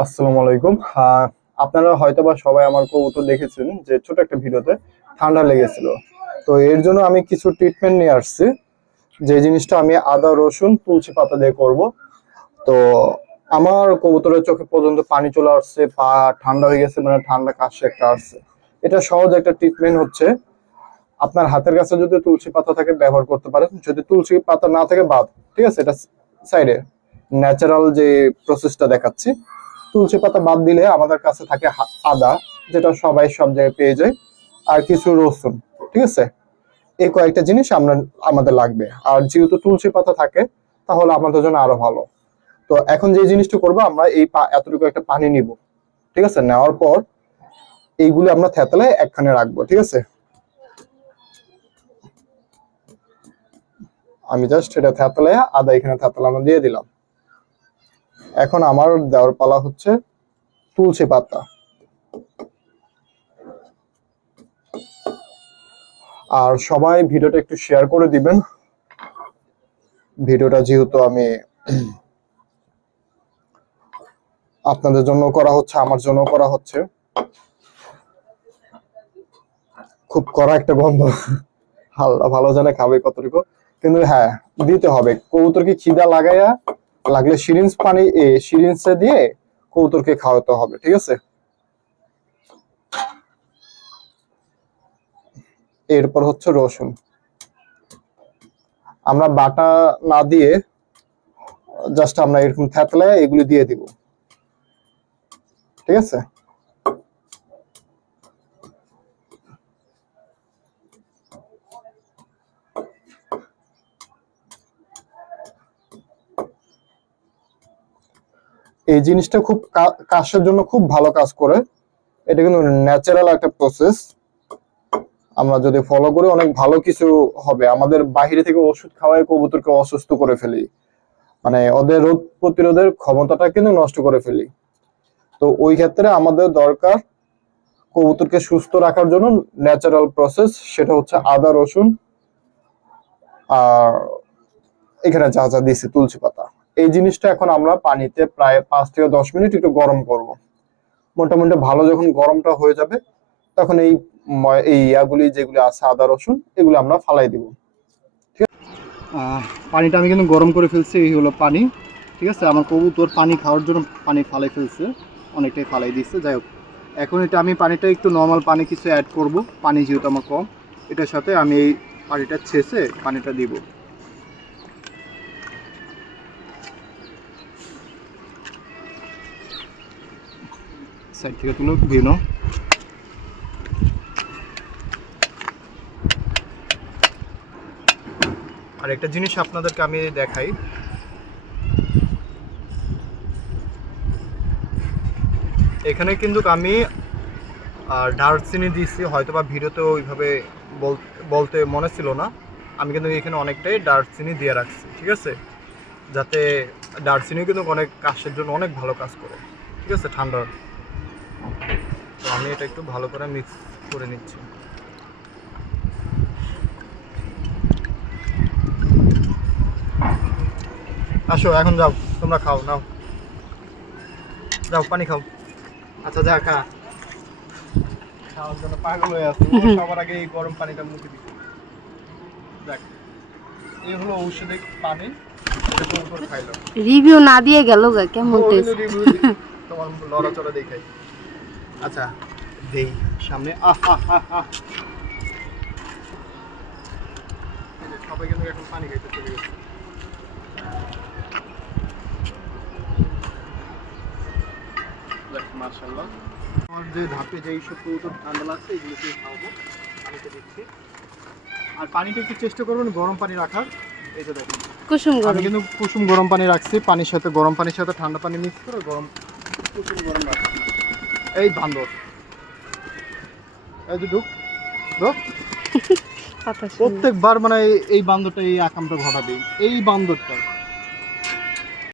আসসালামু আলাইকুম। আপনারা হয়তোবা সবাই আমার কবুতর দেখেছেন যে ছোট একটা ভিডিওতে ঠান্ডা লেগেছিল। তো এর জন্য আমি কিছু ট্রিটমেন্ট নিয়ে আসছি। যে জিনিসটা আমি আদা রসুন তুলসী পাতা দিয়ে করব। তো আমার কবুতরের চোখে পর্যন্ত পানি চলে আসছে, পা ঠান্ডা হয়ে গেছে, মানে ঠান্ডা কাশি একটা আসছে। এটা সহজ একটা ট্রিটমেন্ট হচ্ছে, আপনার হাতের কাছে যদি তুলসী পাতা থাকে ব্যবহার করতে পারেন, যদি তুলসী পাতা না থাকে বাদ। ঠিক আছে, এটা সাইডে ন্যাচারাল যে প্রসেসটা দেখাচ্ছি। তুলসী পাতা বাদ দিলে আমাদের কাছে থাকে আদা, যেটা সবাই সব জায়গায় পেয়ে যায়, আর কিছু রসুন। ঠিক আছে, এই কয়েকটা জিনিস আমাদের লাগবে। আর যেহেতু তুলসী পাতা থাকে তাহলে আমাদের জন্য আরো ভালো। তো এখন যে জিনিসটা করবো, আমরা এই এতটুকু একটা পানি নিব। ঠিক আছে, নেওয়ার পর এইগুলো আমরা থেতলে একখানে রাখবো। ঠিক আছে, আমি জাস্ট এটা থেতলে আদা এখানে থেতলানো দিয়ে দিলাম। এখন আমার দেওয়ার পালা হচ্ছে তুলসী পাতা। আর সবাই ভিডিওটা একটু শেয়ার করে দিবেন। ভিডিওটা যেহেতু আমি আপনাদের জন্য করা হচ্ছে, আমার জন্য করা হচ্ছে। খুব কড়া একটা গন্ধ, হালকা ভালো জানে খাবে কতটুকু, কিন্তু হ্যাঁ দিতে হবে। কবুতরকে খিদা লাগাইয়া লাগলে সিরিঞ্জে দিয়ে কবুতরকে খাওয়াতে হবে। ঠিক আছে, এরপর হচ্ছে রসুন। আমরা বাটা না দিয়ে জাস্ট আমরা এরকম থেতলে এগুলি দিয়ে দিব। ঠিক আছে, এই জিনিসটা খুব কাশের জন্য খুব ভালো কাজ করে। এটা কিন্তু ন্যাচারাল একটা প্রসেস, আমরা যদি ফলো করি অনেক ভালো কিছু হবে। আমাদের বাহিরে থেকে ওষুধ খাওয়াই কবুতরকে অসুস্থ করে ফেলি, মানে ওদের রোগ প্রতিরোধের ক্ষমতাটা কিন্তু নষ্ট করে ফেলি। তো ওই ক্ষেত্রে আমাদের দরকার কবুতরকে সুস্থ রাখার জন্য ন্যাচারাল প্রসেস, সেটা হচ্ছে আদা রসুন আর এখানে যা যা দিয়েছি তুলসী পাতা। এই জিনিসটা এখন আমরা পানিতে প্রায় 5 থেকে 10 মিনিট একটু গরম করব। মোটামুটি ভালো যখন গরমটা হয়ে যাবে, তখন এই ইয়াগুলি যেগুলি আছে আদা রসুন এগুলো আমরা ফালাই দিব। ঠিক আছে, পানিটা আমি কিন্তু গরম করে ফেলছি, এই হলো পানি। ঠিক আছে, আমার কবুতর পানি খাওয়ার জন্য পানি ফালাই ফেলছে, অনেকটাই ফালাই দিচ্ছে। যাই হোক, এখন এটা আমি পানিটা একটু নর্মাল পানি কিছু অ্যাড করব। পানি যেহেতু আমার কম, এটার সাথে আমি এই পানিটা ছেঁচে পানিটা দিব। সাইড থেকে তুলো ভিউ নাও। আর একটা জিনিস আপনাদেরকে আমি দেখাই, এখানে কিন্তু আমি দারচিনি দিয়েছি, হয়তো বা ভিডিওতে ওইভাবে বলতে মনে ছিল না। আমি কিন্তু এখানে অনেকটাই দারচিনি দিয়ে রাখছি। ঠিক আছে, যাতে দারচিনি কিন্তু অনেক কাশের জন্য অনেক ভালো কাজ করে। ঠিক আছে, ঠান্ডার। তো আমি এটা একটু ভালো করে মিক্স করে নিচ্ছি। আসো এখন যাও, তোমরা খাও, নাও যাও পানি খাও। আচ্ছা যা খা, খাওয়ার জন্য পাগল হয়ে আছে। সবার আগে এই গরম পানিটা মুখে দিচ্ছে। দেখ, এই হলো ঔষধিক পানি, খাইলো। রিভিউ না দিয়ে গেল গা, কেমন টেস্ট। তোমার লড়াচড়া দেখাই। আচ্ছা দেই সামনে। সবাই কিন্তু এখন পানি খাইতে চলে গেছে। মাশাআল্লাহ, আমার যে ধাপে যে এইসব কবুতর ঠান্ডা লাগছে এগুলোকে খাওয়াবো, পানিতে দিচ্ছি। আর পানিটা একটু চেষ্টা করবেন গরম পানি রাখার। এই যে দেখুন কুসুম গরম, আমি কিন্তু কুসুম গরম পানি রাখছি, পানির সাথে গরম পানির সাথে ঠান্ডা পানি মিক্স করে কুসুম গরম রাখছি। এই বান্দর, এই যে ঢুক প্রত্যেকবার মানে এই বান্দরটা এই আকামটা ঘটাবে, এই বান্দরটা।